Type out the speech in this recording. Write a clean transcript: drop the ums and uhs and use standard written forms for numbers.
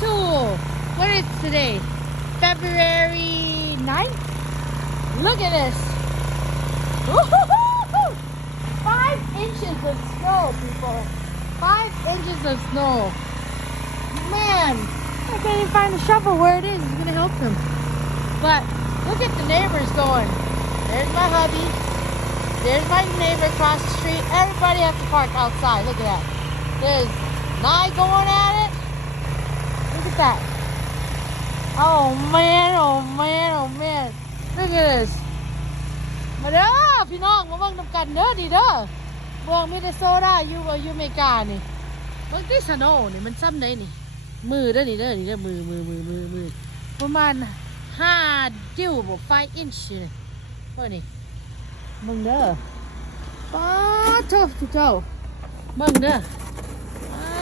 22. What is today? February 9th? Look at this. Woo-hoo-hoo! 5 inches of snow, people. 5 inches of snow. Man, I can't even find the shovel where it is. It's going to help them. But look at the neighbors going. There's my hubby. There's my neighbor across the street. Everybody has to park outside. Look at that. There's Nye going at it. Look at that. Oh man, oh man, oh man. Look at this. มาเด้อพี่น้องมาเบิ่งนำกันเด้อดีเด้อเมืองมินนิโซตาอยู่อเมริกานี่เบิ่งที่สโนว์นี่มันซ้ำไหนนี่มือเด้อนี่เด้อนี่เด้อมือประมาณ5 ดิ้วบ่5 อินช์นี่เบิ่งนี่เบิ่งเด้อป๊าดโถ่เบิ่งเด้อ